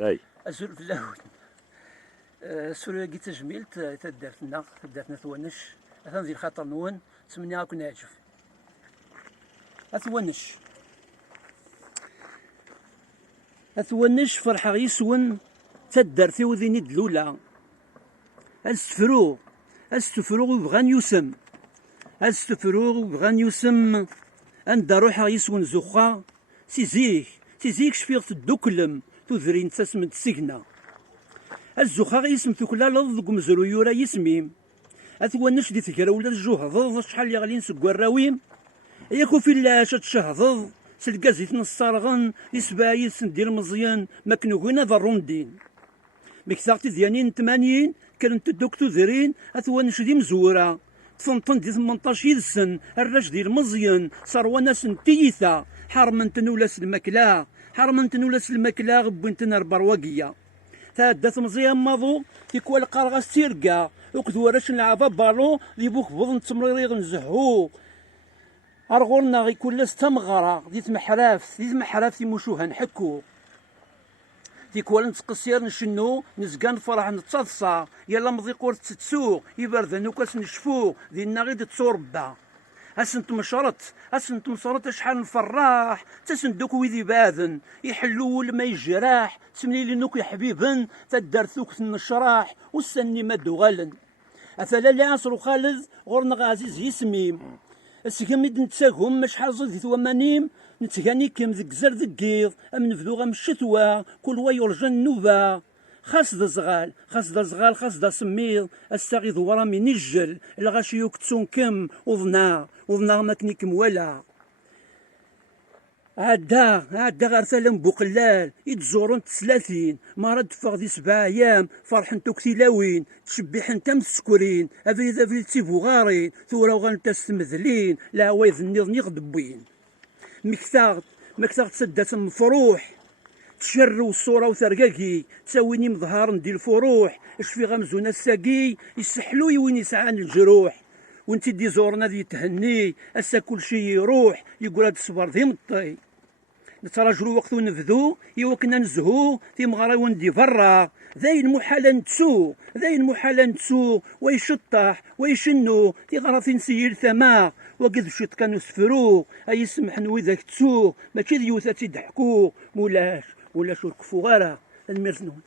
اي أزول في اللاهوت. سوريا كي تجميلت تدارتنا ثوانش أثان ذي الخاطر نون تسمني غاك ناجف أثوانش فرحة يسون تدارتي وذيني دلولا أستفروغ بغان يسم عند روحها يسون زخا سيزيك شفيغ الدكلم تذرين تسمن تسجنا الزخا يسم ثكلا لض مزرو يورا يسميم أثوانش دي تكرا ولا الجهض شحال يغلين سكوا الراويم ياكو في الله تشهضض سلقازيت نصارغن يسبايس ندير مزيان ما كانوا هنا ذا الروندين مكثاغتي ديالين 80 كانت تدوك تذرين أثوانش دي مزورة تفنطن دي 18 يدسن الراج ديال مزيان صاروا ناس تيثا حرمنتن ولا الماكلة غبنتن البرواقية تادات مزيان ماضو تيكوا القرغاس تيرقا وكذوراش نلعبا بالو دي بوك بوضن تمريري نزهو أرغورنا غيكون لاس تمغرا ديت محراف تيموشوها نحكو تيكوال نتقصير نشنو نزقان فرح نتصدصا يلا مضي قور تتسوق يبردن وكاس نشفو دينا غير تصوربا اسنت مشرط شحال نفراح تسندوك ويذي باذن يحلو ما يجراح تسملي نوك يا حبيبن تدرثوك النشراح والسني ما دوغالن اثلا اللي عصرو خالد غورنا عزيز يسميم السكميد نتساهم شحال زيد ثوامانيم نتغاني كم ذك زر ذكيض ام نفذوغا من الشتوى كل ويرجى النوبة خاص دا زغال خاص دا سميض الساغيض ورا من نجل الغاشيوك تسون كم وضنا ما كنيكم ولا عدا غير ثلاث بوقلال يتزورون 30 مرض فاغ دي 7 ايام فرحن توكتيلاوين تشبيح انت مسكورين افيد تيفو غارين ثورا وغان تستمذلين لا وايض النظني غدبوين مكثاغ تسدات مفروح تشر والصوره وثرقاكي تساويني مظهر ندي الفروح اشفي غمزونا الساقي يسحلو وين يسعان الجروح وانت دي زورنا دي تهني اسا كل شي يروح يقول هاد الصبر ذي مطي نتراجلو وقت ونفذو يوكنا نزهو في مغاري وندي فرا ذاين محالا نتسو ويشطح ويشنو في غرافين سير ثما وقذ شط كانوا سفرو اي سمحن وذاك تسو ماشي ديوثا تيضحكو مولاش وركفو غارة المرسنون.